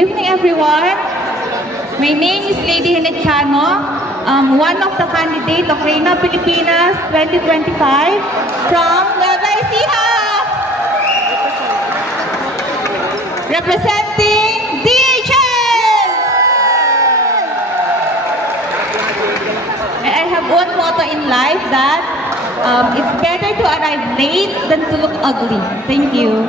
evening, everyone. My name is Lady Henechano, one of the candidates of Reina Pilipinas 2025 from Nueva Ecija. Representing DHL! I have one motto in life that it's better to arrive late than to look ugly. Thank you.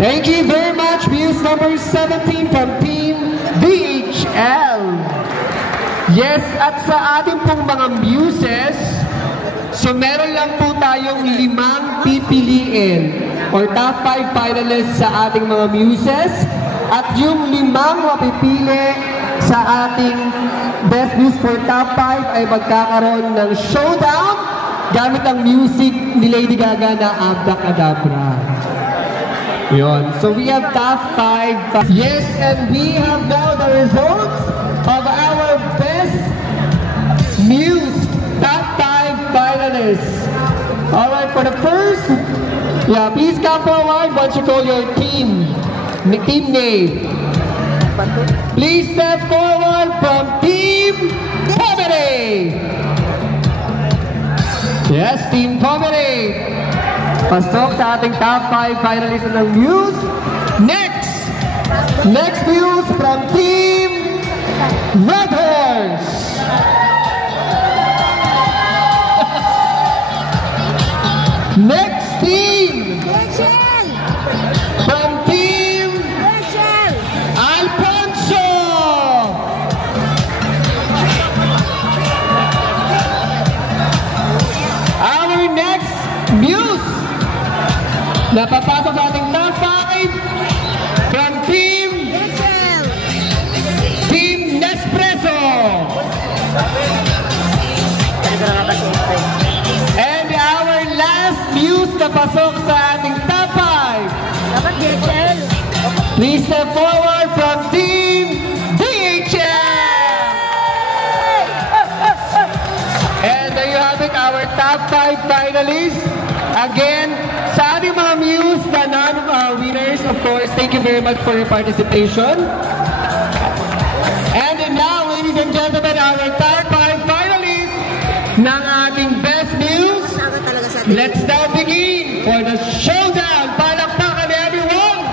Thank you very much, Muse number 17 from Team DHL. Yes, at sa ating pong mga Muses, so meron lang po tayong 5 pipiliin or top 5 finalists sa ating mga Muses. At yung 5 mapipili sa ating Best Muse for top 5 ay magkakaroon ng showdown gamit ang music ni Lady Gaga na Abdacadabra. Yun. So we have top 5. Yes, and we have now the results of our Best Muse top 5 finalists. Alright, for the first, please come forward once you call your team name. Please step forward from Team Poverty. Yes, Team Poverty. Pasok sa ating top 5 finalists ng Muse. Next Muse from Team Red Horse. Next team from Team Alfonso. Our next Muse napapasok sa ating top 5 from Team Nespresso. And our last Muse na pasok sa ating top 5. Please step forward from Team DHL. And there you have it, our top 5 finalists. Again, sa ating mga Muse na non-winners, of course, thank you very much for your participation. And now, ladies and gentlemen, our top 5 finalists ng ating Best Muse. Let's now begin for the showdown. Palakpakan everyone!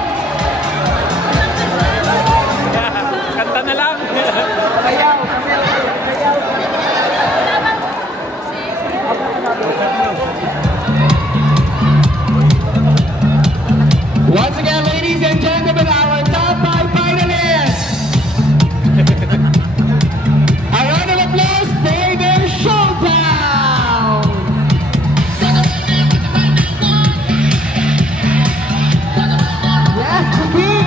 Kanta na lang! Sayaw! Once again, ladies and gentlemen, our top 5 finalists. A round of applause for their showdown. Yes, begin.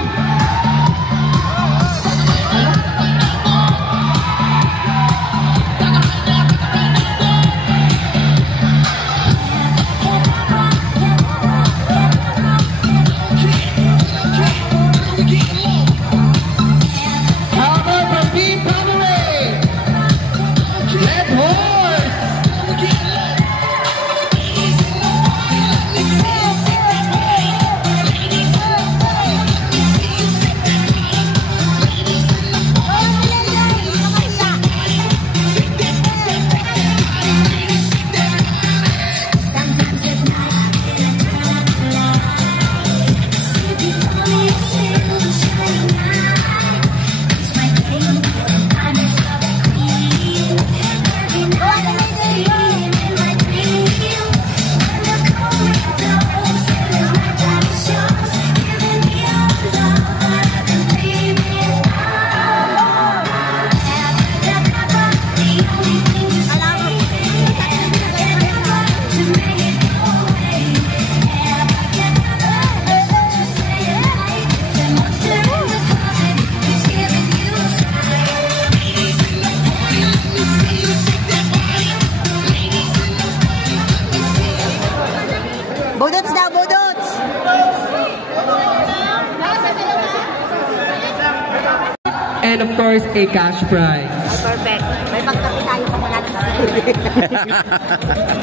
And of course, a cash prize. Perfect. May pagkapi tayo pa natin sa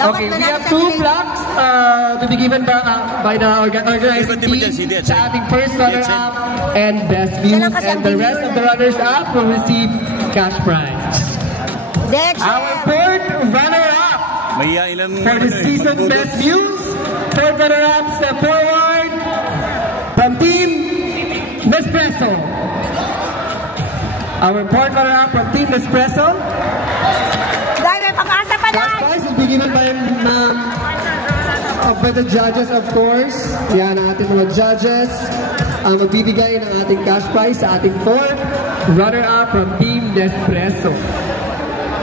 Okay, we have 2 plaques to be given by the organizing team sa ating first runner-up and best views, and the rest of the runners-up will receive cash prize. Our third runner-up for the season best views, third runner-up, step forward from Team Nespresso. Our fourth runner-up from Team Nespresso. Cash prize will be given by the judges, of course. Yan ang ating mga judges. Ang magbibigay ng ating cash prize sa ating fourth runner-up from Team Nespresso.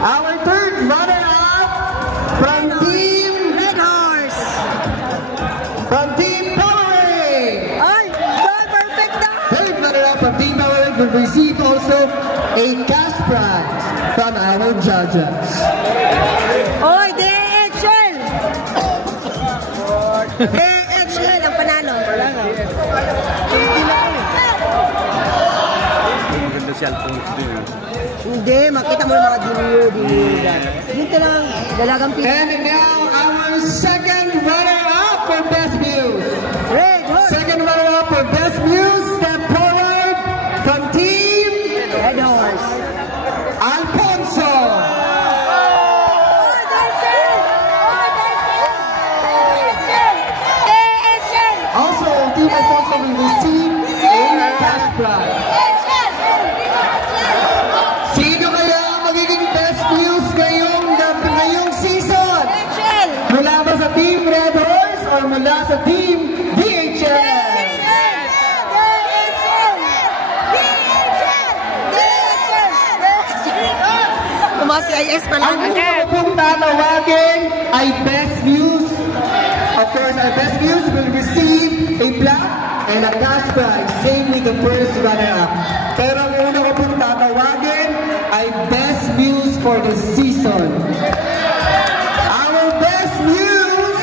Our third runner-up from Team Red Horse. From Team Powerade. Ay, perfect na! Third runner-up from Team Powerade will receive also a cash prize from our judges. Oy, DHL! DHL ang panalo. Hindi, makita mo yung mga dinner. Dito lang, dalagang pizza. And now, our second runner-up for best views. Red Horse. Second runner-up for best views. Step forward from Team Red Horse. Alfonso. Also, Team Alfonso will receive a cash prize. Sino kaya ang magiging best views ngayong season? Mula ba sa Team Red Horse or mula sa Team DHL? CIS pala. Ang una ko pong tatawagin ay best views. Of course, our best views will receive a plaque and a cash prize, same with the first runner-up. Pero ang una ko pong tatawagin ay best views for the season. Our best views,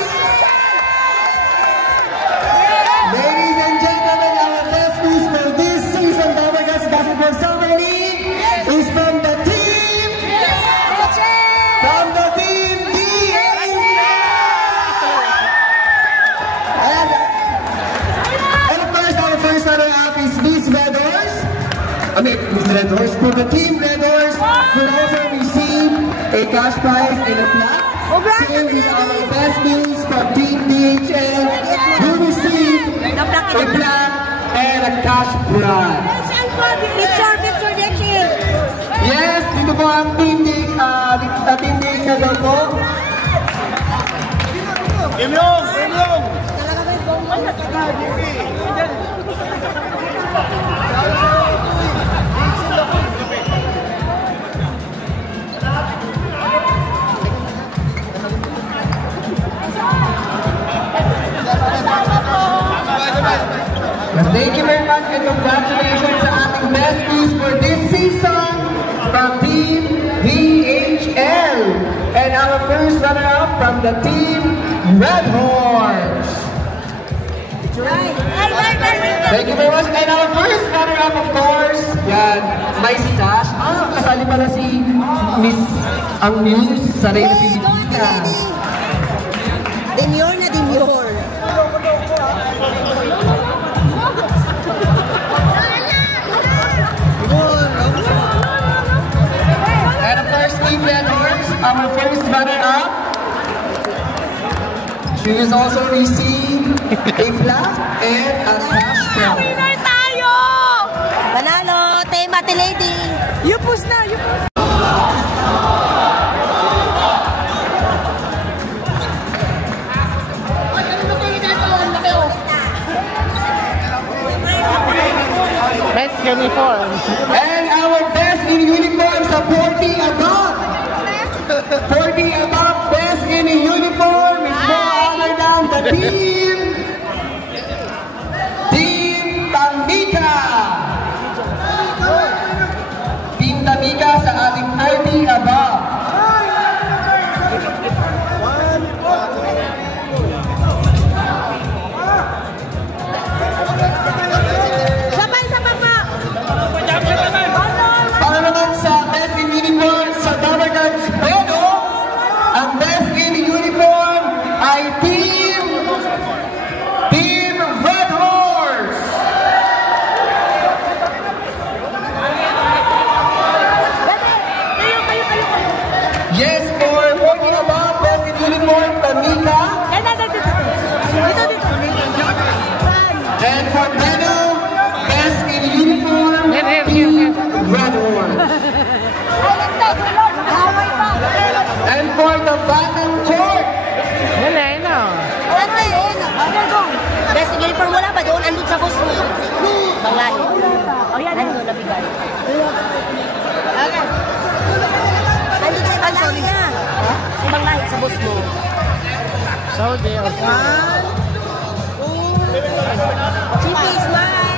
ladies and gentlemen, our best views for this season, Dawagas Basketball Summer League, is from the team Miss Red Horse. For the Team Red Horse will also receive a cash prize and a plaque. Same with our best views from Team DHL will receive a plaque and a cash prize. Yes, dito po ang Team DHL daw po. Imyong! Thank you very much and congratulations sa ating best news for this season from Team VHL and our first runner-up from the Team Red Horse. Thank you very much. And our first runner-up, of course, yan, may stash. Kasali pala si Miss ang Muse sa Reyna Pilipinas. Demure na demure. And of course, Team Red Horse, our first runner-up. She has also received a plaque and a cash prize. Panalo, Mati Lady. Yupus na, yupus. Best uniform. And our best in uniform sa 40 above. 40 above best in uniform is no other than the Team Tamika. Team Tamika sa ating 30 above. Para naman sa best in uniform sa Dawagas Bedo, Sa boss mo. Banglahi. O yan. Nandun nabigay. Okay. Nandun sa Banglahi na. Sa Banglahi, sa boss mo. Saudi or Chippy, smile.